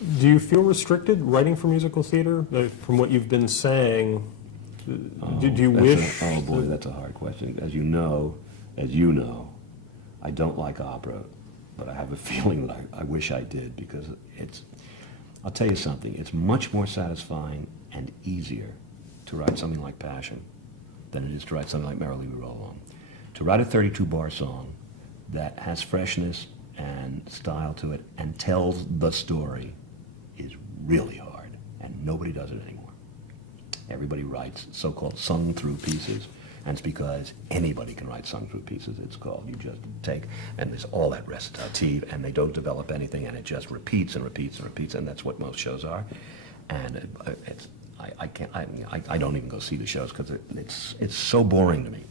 Do you feel restricted writing for musical theater? From what you've been saying, do you wish? Oh boy, that's a hard question. As you know, I don't like opera, but I have a feeling that I wish I did, because I'll tell you something, it's much more satisfying and easier to write something like Passion than it is to write something like Merrily We Roll On. To write a 32-bar song that has freshness and style to it and tells the story is really hard, and nobody does it anymore. Everybody writes so-called sung-through pieces, and it's because anybody can write sung-through pieces. It's called, you just take, and there's all that recitative, and they don't develop anything, and it just repeats and repeats and repeats, and that's what most shows are. And I don't even go see the shows because it's so boring to me.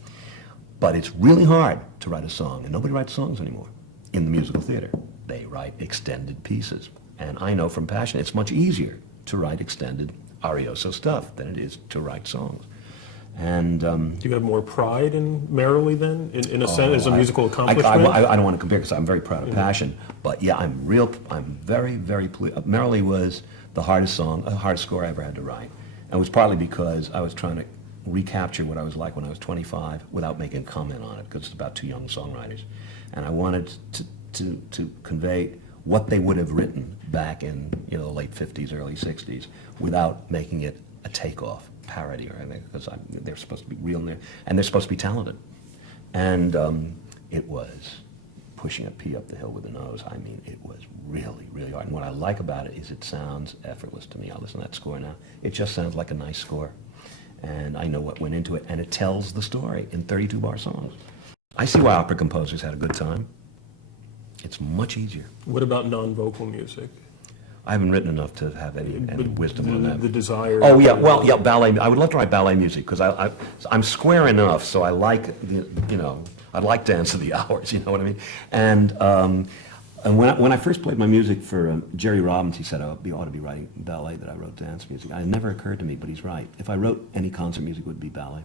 But it's really hard to write a song, and nobody writes songs anymore in the musical theater. They write extended pieces. And I know from Passion it's much easier to write extended arioso stuff than it is to write songs. And do you have more pride in Merrily then, in a sense, as a musical accomplishment? I don't want to compare, because I'm very proud of Passion. But yeah, I'm very, very pleased. Merrily was the hardest score I ever had to write. And it was partly because I was trying to recapture what I was like when I was 25 without making a comment on it, because it's about two young songwriters. And I wanted to convey what they would have written back in the late 50s, early 60s, without making it a takeoff, parody or anything, because they're supposed to be real, and they're supposed to be talented. And it was pushing a pea up the hill with a nose. I mean, it was really, really hard. And what I like about it is it sounds effortless to me. I listen to that score now. It just sounds like a nice score. And I know what went into it, and it tells the story in 32-bar songs. I see why opera composers had a good time. It's much easier. What about non-vocal music? I haven't written enough to have any wisdom on that. The desire. Oh yeah, well yeah, ballet. I would love to write ballet music, because I'm square enough, so I like I like Dance of the Hours. You know what I mean? And when I first played my music for Jerry Robbins, he said I ought to be writing ballet, that I wrote dance music. It never occurred to me, but he's right. If I wrote any concert music, it would be ballet.